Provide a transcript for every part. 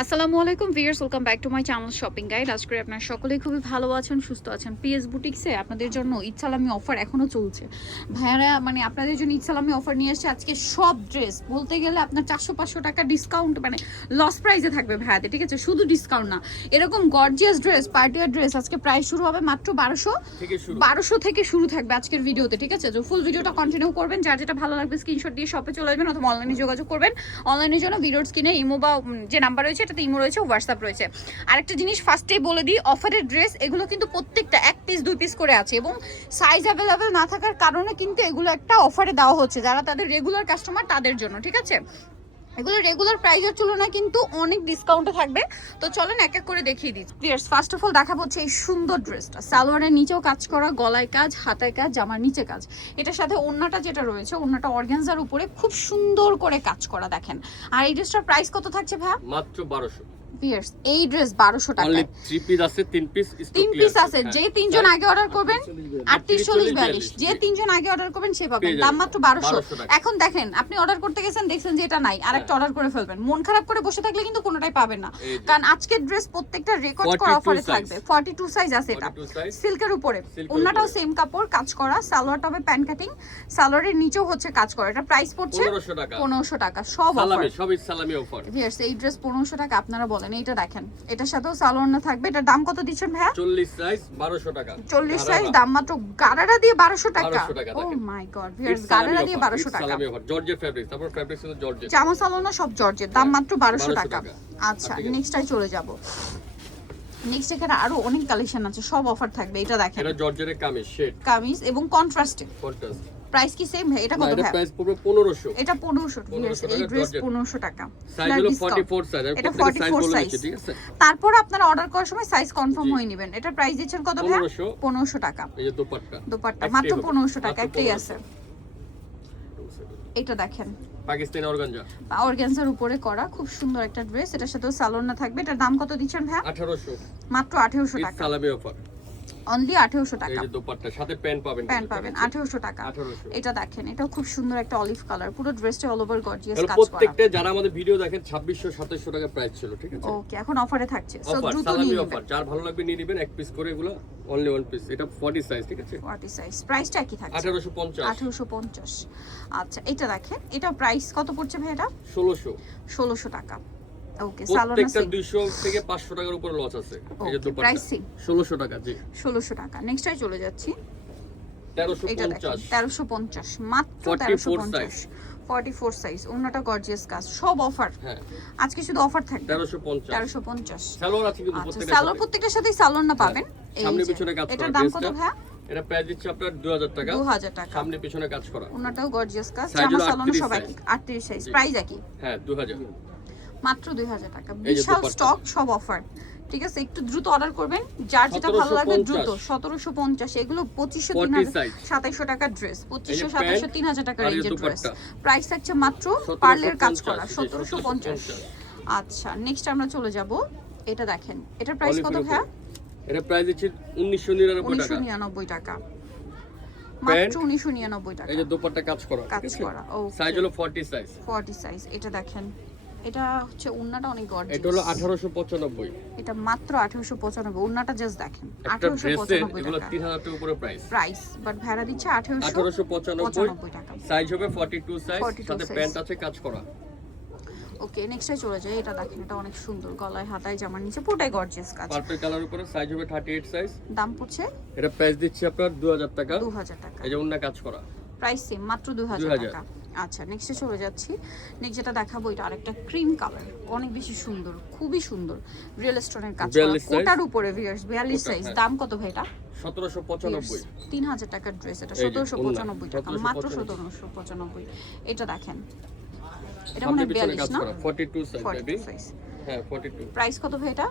আসসালামু আলাইকুম viewers, welcome back to my channel shopping guide. আজকে আপনারা সকলেই খুবই ভালো আছেন, সুস্থ আছেন। পিএস বুটিক্সে আপনাদের জন্য ঈদ সালামি অফার এখনো চলছে। ভাইয়ারা মানে আপনাদের জন্য ঈদ সালামি অফার নিয়ে এসেছে। আজকে সব ড্রেস বলতে গেলে আপনার 400-500 টাকা ডিসকাউন্ট, মানে লস প্রাইসে থাকবে ভাইয়াদের, ঠিক আছে? শুধু ডিসকাউন্ট না, এরকম গর্জিয়াস ড্রেস, পার্টিয়ার ড্রেস আজকে প্রাইস শুরু হবে মাত্র 1200 থেকে শুরু থাকবে আজকের ভিডিওতে, ঠিক আছে? তো ফুল ভিডিওটা কন্টিনিউ করবেন। যার যেটা ভালো লাগবে স্ক্রিনশট দিয়ে শপে চলে আসবেন অথবা অনলাইনে যোগাযোগ করবেন। অনলাইনের জন্য ভিডিওর স্ক্রিনে ইমো বা যে নাম্বার রয়েছে এটাতে ইমো রয়েছে, হোয়াটসঅ্যাপ রয়েছে। আরেকটা জিনিস ফার্স্টেই বলে দিই, অফারের ড্রেস এগুলো কিন্তু প্রত্যেকটা 1 পিস 2 পিস করে আছে এবং সাইজ অ্যাভেলেবেল না থাকার কারণে কিন্তু এগুলো একটা অফারে দেওয়া হচ্ছে যারা তাদের রেগুলার কাস্টমার তাদের জন্য, ঠিক আছে? এগুলো রেগুলার প্রাইসের তুলনায় কিন্তু অনেক ডিসকাউন্টে থাকবে। তো চলেন এক এক করে দেখিয়ে দিচ্ছি। ভিউয়ার্স, ফার্স্ট অফ অল দেখা হচ্ছে এই সুন্দর ড্রেসটা। সালোয়ারের নিচেও কাজ করা, গলায় কাজ, হাতায় কাজ, জামার নিচে কাজ। এটার সাথে ওড়নাটা যেটা রয়েছে, ওড়নাটা অর্গানজার উপরে খুব সুন্দর করে কাজ করা, দেখেন। আর এই ড্রেসটার প্রাইস কত থাকছে ভাই? মাত্র 1200। ভিউয়ার্স, এই ড্রেস 1200 টাকা। অনলি 3 পিস আছে, 3 পিস স্টক 3 পিস আছে। যে তিনজন আগে অর্ডার করবেন 38 40 42, যে তিনজন আগে অর্ডার করবেন সে পাবেন। দাম মাত্র 1200। এখন দেখেন, আপনি অর্ডার করতে গেছেন, দেখছেন যে এটা নাই, আরেকটা অর্ডার করে ফেলবেন। মন খারাপ করে বসে থাকলে কিন্তু কোনোটাই পাবেন না, কারণ আজকের ড্রেস প্রত্যেকটা রেকর্ড করা অফারে থাকবে। 42 সাইজ আছে, এটা সিল্কের উপরে, ওন্নাটাও সেম কাপড়, কাজ করা। সালোয়ারটা হবে প্যান কাটিং, সালোয়ারের নিচেও হচ্ছে কাজ করা। এটা প্রাইস পড়ছে 1500 টাকা। সব অফার, সবই সালামি অফার। ভিউয়ার্স, এই ড্রেস 1500 টাকা। আপনারা বলেন, এইটা দেখেন, এটার সাথেও সালোয়ার না থাকবে। এটার দাম কত দিচ্ছেন ভাইয়া? 40 সাইজ 1200 টাকা। 40 সাইজ, দাম মাত্র গারারা দিয়ে 1200 টাকা। ও মাই গড ভিউয়ার্স, গারারা দিয়ে 1200 টাকা। সালামি অফার, জর্জেট ফেব্রিক, তারপর ফেব্রিক হলো জর্জেট। জামা সালোনা সব জর্জেট, দাম মাত্র 1200 টাকা। আচ্ছা, নেক্সটটাই চলে যাব। নেক্সট এখানে আরো অনেক কালেকশন আছে, সব অফার থাকবে। এটা দেখেন, এটা জর্জেটের কামিজ শেড, কামিজ এবং কন্ট্রাস্টে। কন্ট্রাস্ট। প্রাইস কি সেম? এটা কত ভাই? প্রাইস পুরো 1500। এটা 1500। এই ড্রেস 1500 টাকা। সাইজ হলো 44 সাইজ, আর এটা প্রত্যেকটা 44 সাইজ সাইজ, বলে ঠিক আছে? তারপর আপনারা অর্ডার করার সময় সাইজ কনফার্ম হয়ে নেবেন। এটা প্রাইস দিচ্ছেন কত ভাই? 1500 টাকা। এই যে দোপাট্টা, দোপাট্টা মাত্র 1500 টাকা, একটাই আছে। এটা দেখেন, পাকিস্তানি অর্গানজা, অর্গানজার উপরে করা খুব সুন্দর একটা ড্রেস। এটার সাথেও সালোয়ার না থাকবে। এটার দাম কত দিচ্ছেন ভাই? 1800। মাত্র 1800 টাকা। সালামি অফার, অনলি 1800 টাকা। এই যে দোপাট্টার সাথে প্যান্ট পাবেন, প্যান্ট পাবেন 1800 টাকা। 1800। এটা দেখেন, এটাও খুব সুন্দর একটা অলিভ কালার, পুরো ড্রেসটা অল ওভার গর্জিয়াস কাজ করা। প্রত্যেকটা যারা আমাদের ভিডিও দেখেন 2600 2700 টাকা প্রাইস ছিল, ঠিক আছে? ওকে, এখন অফারে থাকছে, সো অফার, দ্রুত সালামি নিয়ে অফার, নেবেন। যার ভালো লাগবে নিয়ে নেবেন। এক পিস করে এগুলো অনলি 1 পিস। এটা 40 সাইজ, ঠিক আছে? 40 সাইজ, প্রাইসটা কি থাকছে? 1850। 1850। আচ্ছা, এটা দেখেন, এটা প্রাইস কত পড়ছে ভাই? এটা 1600 টাকা। ওকে, সালোনা প্রত্যেকটা সিল্ক 200 থেকে 500 টাকার উপরে লস আছে। এই যে দোপাট্টা, প্রাইস সিং 1600 টাকা। জি, 1600 টাকা। নেক্সটটাই চলে যাচ্ছি। এটা দেখেন 1350। 1350, মাত্র 44 1350। 44 সাইজ, অন্যটা গর্জিয়াস কাজ, সব অফার। হ্যাঁ, আজকে শুধু অফার থাকবে। 1350। 1350 সালোয়ার আছে কিন্তু আচ্ছা, প্রত্যেকটা সালোয়ার প্রত্যেকটার সাথেই সালোয়ার না পাবেন। এই সামনে যে, পিছনে কাজ করা। এটার দাম কত ভাই? এটা প্রাইস দিচ্ছে আপনার 2000 টাকা। 2000 টাকা। সামনে পিছনে কাজ করা, অন্যটাও গর্জিয়াস কাজ, সাইজ জামা হলো সালোনা 38 সব সাইজ। একই, 38 সাইজ, প্রাইস একই। হ্যাঁ 2000। মাত্র 2000 টাকা। এই যে বিশাল দোপাট্টা। স্টক, সব অফার, ঠিক আছে? একটু দ্রুত অর্ডার করবেন, যার যেটা ভালো লাগবে দ্রুত। 1750, এগুলো 2500 3000 2700 টাকার ড্রেস, 2500 2700 3000 টাকা রেঞ্জের ড্রেস। প্রাইস থাকছে মাত্র পার্লের কাজ করা 1750। আচ্ছা, নেক্সট আমরা চলে যাব। এটা দেখেন, এটার প্রাইস কত ভাই? এটা প্রাইস দিচ্ছে 1999 টাকা। 1999 টাকা, মাত্র 1999 টাকা। এই যে দোপাট্টা কাজ করা, কাজ ঠিক আছে? করা, ওকে। সাইজ হলো 40 সাইজ। 40 সাইজ। এটা দেখেন, এটা হচ্ছে ওন্নাটা অনেক গর্জিয়াস। এটা হলো 1895। এটা মাত্র 1895। ওন্নাটা জাস্ট দেখেন, একটা ড্রেসে 1895 এগুলো টাকা 3000 টাকার উপরে প্রাইস। বাট ভাড়া দিচ্ছে 1895 টাকা। সাইজ হবে 42 সাইজ, 42 সাথে size। প্যান্ট আছে কাজ করা। ওকে, নেক্সটে চলে যাই। এটা দেখেন, এটা অনেক সুন্দর, গলায় হাতায় জামার নিচে পুরোটাই গর্জিয়াস কাজ। পার্পল কালার উপরে, সাইজ হবে 38 সাইজ। দাম পড়ছে এটা প্রাইস দিচ্ছে আপনার 2000 টাকা। 2000 টাকা। এই যে অন্য কাজ করা, প্রাইস সেম, মাত্র 2000 টাকা। আচ্ছা, নেক্সটে চলে যাচ্ছি। নেক্সট যেটা দেখাবো, এটা আরেকটা ক্রিম কালার, অনেক বেশি সুন্দর, খুবই সুন্দর, রিয়েল স্টোনের কাজ করা, কোটার উপরে ভিউয়ার্স, 42 সাইজ। দাম কত ভাই এটা? 1795। 3000 টাকার ড্রেস, এটা 1795 টাকা, মাত্র 1795। এটা দেখেন, এটা মনে হয় 42 না? 42 সাইজ বেবি। সাইজ। হ্যাঁ 42। প্রাইস কত ভাই এটা?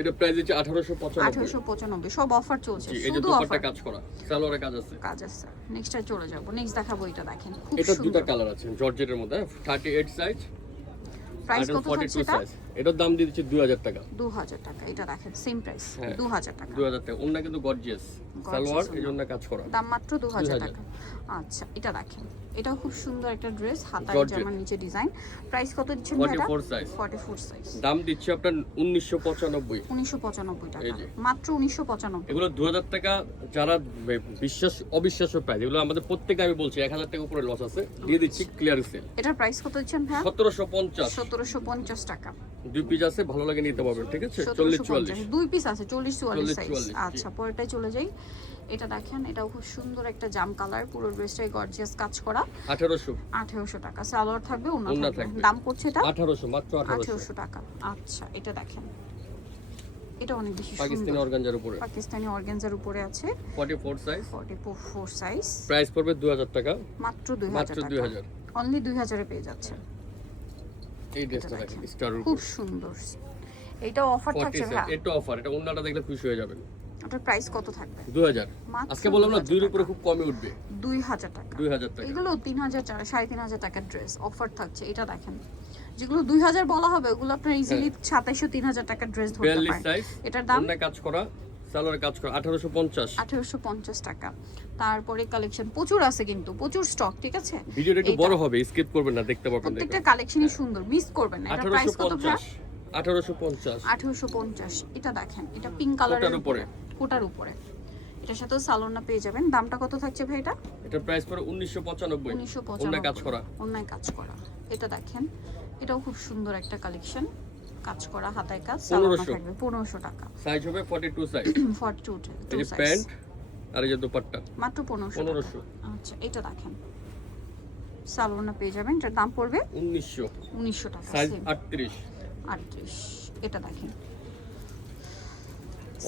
এটা প্রাইস দিচ্ছে 1895। 1895, সব অফার চলছে, এই যে শুধু দোপাট্টা অফার, কাজ করা, সালোয়ারে কাজ আছে। কাজ আছে। নেক্সটে চলে যাব। নেক্সট দেখাবো, এটা দেখেন, খুব এটা দুটো সুন্দর। কালার আছে জর্জেটের মধ্যে, 38 সাইজ। প্রাইস কত থাকছে 42 এটা? সাইজ। এটার দাম দিয়ে দিচ্ছে 2000 টাকা। 2000 টাকা। এটা দেখেন, সেম প্রাইস, হ্যাঁ। 2000 টাকা। 2000 টাকা। ওন্না কিন্তু গর্জিয়াস সালোয়ার, এই জন্য কাজ করা। দাম মাত্র 2000 টাকা। আচ্ছা, এটা দেখেন, এটাও খুব সুন্দর একটা ড্রেস, হাতায় Georgette। জামার নিচে ডিজাইন। প্রাইস কত দিচ্ছেন ভাইয়া? 44 সাইজ, 44 সাইজ, দাম দিচ্ছি আপনার 1995। 1995 টাকা, এই যে। মাত্র 1995। এগুলো 2000 টাকা, যারা অবিশ্বাস্য প্রাইস, এগুলো আমাদের প্রত্যেকে আমি বলছি 1000 টাকা উপরে লস আছে, দিয়ে দিচ্ছি ক্লিয়ার সেল। এটার প্রাইস কত দিচ্ছেন ভাইয়া? 1750, 1750 টাকা। দুই পিস আছে, ভালো লাগে নিতে পারবেন, ঠিক আছে? 40 1750, 44 দুই পিস আছে, 40 44 সাইজ। 44, আচ্ছা, পরেরটাই চলে যাই। এটা দেখেন, এটাও খুব সুন্দর একটা জাম কালার, পুরো ড্রেসটাই গর্জিয়াস কাজ করা। 1800, 1800 টাকা। সালোয়ার থাকবে, ওড়না ওড়না থাকবে। থাকবে। দাম করছে এটা 1800, মাত্র 1800। 1800 টাকা। আচ্ছা, এটা দেখেন, এটা অনেক বেশি পাকিস্তানি সুন্দর, অর্গানজার উপরে, পাকিস্তানি অর্গানজার উপরে আছে, 44 সাইজ, 44 সাইজ, প্রাইস পড়বে 2000 টাকা, মাত্র 2000 মাত্র টাকা। 2000। অনলি 2000 এ পেয়ে যাচ্ছে। এই ড্রেসটা দেখেন, স্টার খুব উপরে সুন্দর। এটা অফার 40 থাকছে সাইজ, ভাই। এটা অফার, এটা ওন্নাটা দেখলে খুশি হয়ে যাবেন। ওটার প্রাইস কত থাকবে? 2000। মাত্র আজকে বললাম না 2 এর 2000 উপরে খুব কমে উঠবে, 2000 টাকা। 2000 টাকা। এগুলো 3000 3500 টাকার ড্রেস অফার থাকছে। এটা দেখেন, যেগুলো 2000 বলা হবে ওগুলো আপনার ইজিলি 2700 3000 টাকার ড্রেস ধরতে 42 পারেন। সাইজ, এটার দাম ওন্না কাজ করা, সালোয়ার কাজ করা, 1850। 1850 টাকা। তারপরে কালেকশন প্রচুর আছে, কিন্তু প্রচুর স্টক, ঠিক আছে? ভিডিওটা একটু এইটা। বড় হবে, স্কিপ করবেন না, দেখতে পাবেন। প্রত্যেকটা কালেকশনই সুন্দর, মিস করবেন না। এটা প্রাইস কত ভাই? 1850। 1850। এটা দেখেন, এটা পিঙ্ক কালারের কোটার উপরে। কোটার উপরে। এটার সাথেও সালোনা পেয়ে যাবেন। দামটা কত থাকছে ভাই এটা? এটা প্রাইস পড়ে 1995, 1995। ওন্না কাজ করা। অন্যায় কাজ করা। এটা দেখেন, এটাও খুব সুন্দর একটা কালেকশন, কাজ করা, হাতায় কাজ, সালোনা 1500 থাকবে 1500 টাকা। সাইজ হবে 42 সাইজ। 42 এই যে সাইজ, প্যান্ট আর এই যে দোপাট্টা, মাত্র 1500 1500। আচ্ছা, এটা দেখেন, সালোনা পেয়ে যাবেন। এটার দাম পড়বে 1900 টাকা। Size same, 38। 38। এটা দেখেন,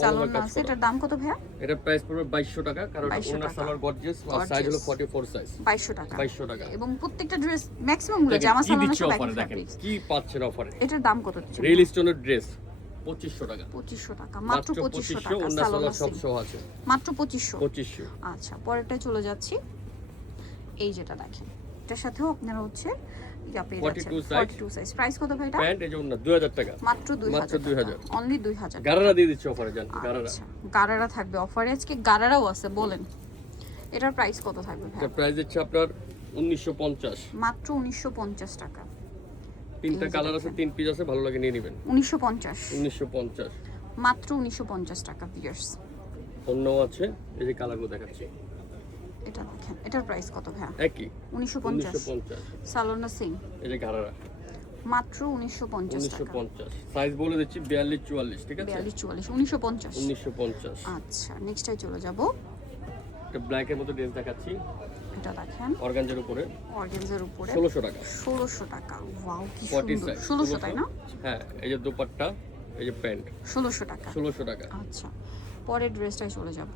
সালোনা আছে। এটার দাম কত ভাইয়া? এটা প্রাইস পড়বে 2200 টাকা, কারণ 2200 ওনার টাকা। সালোয়ার গর্জিয়াস, আর সাইজ হলো 44 সাইজ। 2200 টাকা। 2200 টাকা। এবং প্রত্যেকটা ড্রেস ম্যাক্সিমাম গুলো দেখেন জামা কি সালোনা দিচ্ছে সব অফারে, একই দেখেন ফ্যাব্রিক্স। কি পাচ্ছেন অফারে। এটার দাম কত দিচ্ছেন? রিয়েল স্টোনের ড্রেস 2500 টাকা, 2500 টাকা, মাত্র 2500 টাকা। ওনার সালোনা সালোয়ার সব সিং, সহ আছে, মাত্র 2500। 2500। আচ্ছা, পরেরটা চলে যাচ্ছি। এই যেটা দেখেন, এটার সাথেও আপনারা হচ্ছে ইয়া পেয়ে যাচ্ছেন 42 size। 42 সাইজ। প্রাইস কত ভাই এটা? প্যান্ট এই যে ওনার 2000 টাকা, মাত্র 2000 2000। অনলি 2000। গারারা দিয়ে দিচ্ছে অফারে, জান গারারা। আচ্ছা, গারারা থাকবে অফারে, আজকে গারারাও আছে। বলেন এটার প্রাইস কত থাকবে ভাই? এটা প্রাইস দিচ্ছে আপনার 1950। মাত্র 1950 টাকা। তিনটা কালার আছে, 3 পিস আছে, ভালো লাগে নিয়ে নেবেন। 1950, 1950। মাত্র 1950 টাকা পিয়ার্স। অন্য আছে, এই যে কালারগুলো দেখাচ্ছি, এটা দেখেন, এটার প্রাইস কত ভাই? একই 1950। 1950। সালোনা সিং, এই যে গারারা মাত্র 1950 টাকা। 1950। সাইজ বলে দিচ্ছি 42 44, ঠিক আছে? 42 44, 1950। 1950। আচ্ছা, নেক্সটটাই চলে যাব। এটা ব্ল্যাক এর মতো ড্রেস দেখাচ্ছি, এটা দেখেন, অর্গানজার উপরে, অর্গানজার উপরে, 1600 টাকা, 1600 টাকা। ওয়াও, কি 40 সুন্দর। সাইজ, 1600 তাই না? হ্যাঁ, এই যে দোপাট্টা, এই যে প্যান্ট, 1600 টাকা। 1600 টাকা। আচ্ছা, পরের ড্রেসটাই চলে যাব।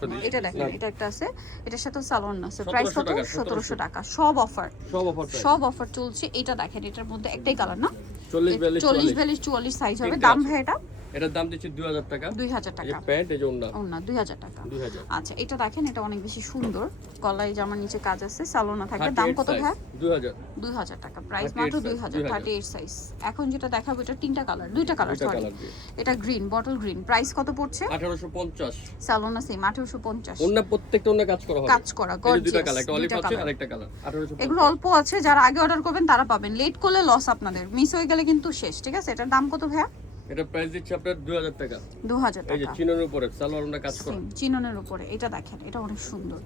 তো এটা দেখেন, না, এটা একটা আছে, এটার সাথে সালোয়ার আছে। 1700 প্রাইস কত? টাকা, 1700 টাকা। সব অফার, সব অফার প্রাইস। সব অফার চলছে। এটা দেখেন, এটার মধ্যে একটাই কালার না? 40 42 40 44। 42 44 সাইজ হবে। তিনটা দাম আছে। ভাই এটা? এটার দাম দিচ্ছি 2000 টাকা। 2000 এই যে টাকা। প্যান্ট, এই যে ওন্না, না, 2000 টাকা। 2000। আচ্ছা, এটা দেখেন, এটা অনেক বেশি সুন্দর, গলায় জামার নিচে কাজ আছে, সালোনা থাকবে। দাম 38 কত সাইজ, ভাই? 2000। 2000 টাকা। প্রাইস 38 মাত্র size, 2000। 38 সাইজ। এখন যেটা দেখাবো, এটা তিনটা কালার, দুইটা কালার, দুইটা সরি। কালার দিয়ে এটা গ্রিন, বটল গ্রিন। প্রাইস কত পড়ছে? 1850। সালোনা সেম, 1850। ওন্না প্রত্যেকটা ওন্না কাজ করা হবে, কাজ করা, এই যে দুইটা গর্জিয়াস। কালার, একটা অলিভ দুইটা আছে কালার। আর একটা কালার। 1850। এগুলো অল্প আছে, যারা আগে অর্ডার করবেন তারা পাবেন, লেট করলে লস আপনাদের, মিস হয়ে গেলে কিন্তু শেষ, ঠিক আছে? এটার দাম কত ভাইয়া? এটা প্রাইস দিচ্ছি আপনার 2000 টাকা। 2000 এই যে টাকা। চিনোর উপরে সালোয়ার ওন্না কাজ করা, সেম, চিননের উপরে। এটা দেখেন, এটা অনেক সুন্দর,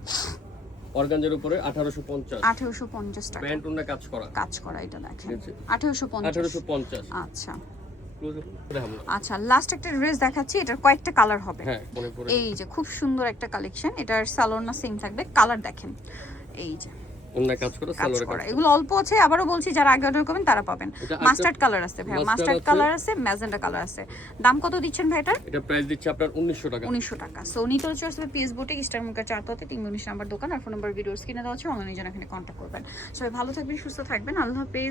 অর্গানজার উপরে 1850। 1850 টাকা। প্যান্ট ওন্না কাজ করা, কাজ করা, এটা দেখেন, ঠিক আছে? 1850। 1850। আচ্ছা, দেখাবো। আচ্ছা, লাস্ট একটা ড্রেস দেখাচ্ছি, এটার কয়েকটা কালার হবে। হ্যাঁ, মনে পড়ে। এই যে খুব সুন্দর একটা কালেকশন, এটার সালোনা সেম থাকবে, কালার দেখেন, এই যে ওন্না কাজ করা, কাজ সালোয়ার করা। কাজ এগুলো অল্প আছে, আবারও বলছি, যারা আগে অর্ডার করবেন তারা পাবেন। এটা মাস্টার্ড কালার আছে ভাই, mustard মাস্টার্ড আছে। কালার আছে, ম্যাজেন্টা কালার আছে। দাম কত দিচ্ছেন ভাই এটার? এটা প্রাইস দিচ্ছে আপনার 1900 টাকা। 1900 টাকা। So Nitol choice PS boutique, star মুকার 4 319 নাম্বার দোকান, আর ফোন নাম্বার ভিডিওস কিনে দেওয়া আছে, অনলাইনে জন্য এখানে কন্ট্যাক্ট করবেন। সবাই ভালো থাকবেন, সুস্থ থাকবেন, আল্লাহ হাফেজ।